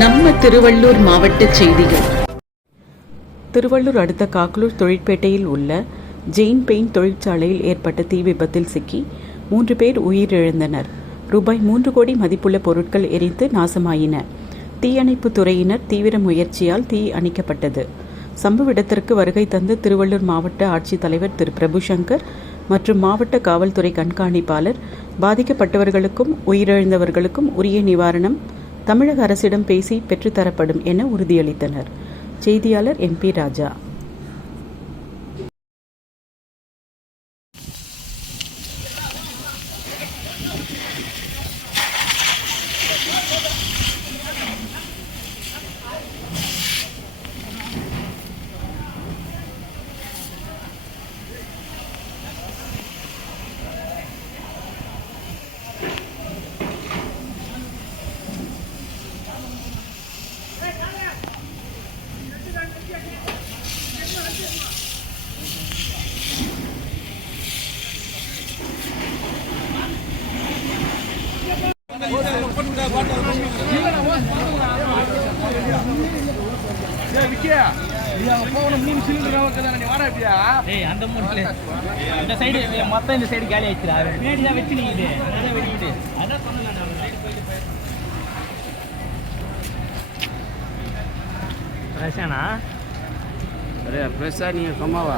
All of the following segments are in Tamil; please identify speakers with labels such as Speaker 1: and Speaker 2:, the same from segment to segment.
Speaker 1: நம்ம திருவள்ளூர் மாவட்ட செய்திகள்.
Speaker 2: திருவள்ளூர் அடுத்த காக்கலூர் தொழிற்பேட்டையில் உள்ள ஜெயின் பெயின் தொழிற்சாலையில் ஏற்பட்ட தீ விபத்தில் சிக்கி மூன்று பேர் உயிரிழந்தனர். ரூபாய் மூன்று கோடி மதிப்புள்ள பொருட்கள் எரித்து நாசமாயின. தீயணைப்பு துறையினர் தீவிர முயற்சியால் தீ அணைக்கப்பட்டது. சம்பவ இடத்திற்கு வருகை தந்த திருவள்ளூர் மாவட்ட ஆட்சித்தலைவர் திரு. பிரபுசங்கர் மற்றும் மாவட்ட காவல்துறை கண்காணிப்பாளர் பாதிக்கப்பட்டவர்களுக்கும் உயிரிழந்தவர்களுக்கும் உரிய நிவாரணம் தமிழக அரசிடம் பேசி பெற்றுத்தரப்படும் என உறுதியளித்தனர். செய்தியாளர் என் பி ராஜா.
Speaker 3: அந்த சைடு மொத்தம் இந்த சைடு காலி ஆயிடுச்சுடா. பின்னாடி தான் வச்சு நிக்குது அதான் வெடிக்குது அதான் சொன்னேன் ಅರೆ ಪ್ರೆಸ್ ನೀವು ಕಮ್ಮವ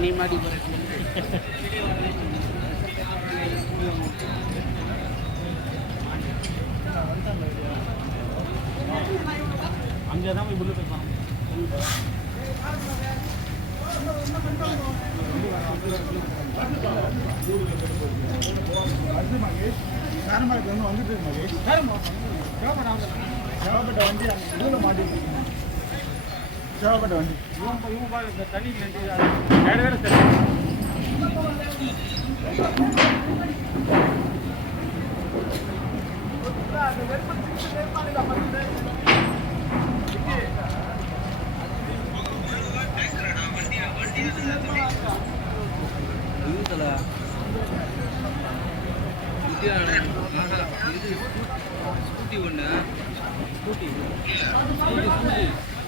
Speaker 3: ನೀ ಮಾಡಿ
Speaker 4: ಹಂಗೆ ನಾವು ಇಬ್ಬರು மகேஷ் காரமாக வந்துட்டு மகேஷ் தேவைப்பட்ட வந்து
Speaker 3: அங்கே மாட்டிருக்கோம் தான் போய் புல்லு போய்ப்பான் தண்ணி வேறு வேறு சரி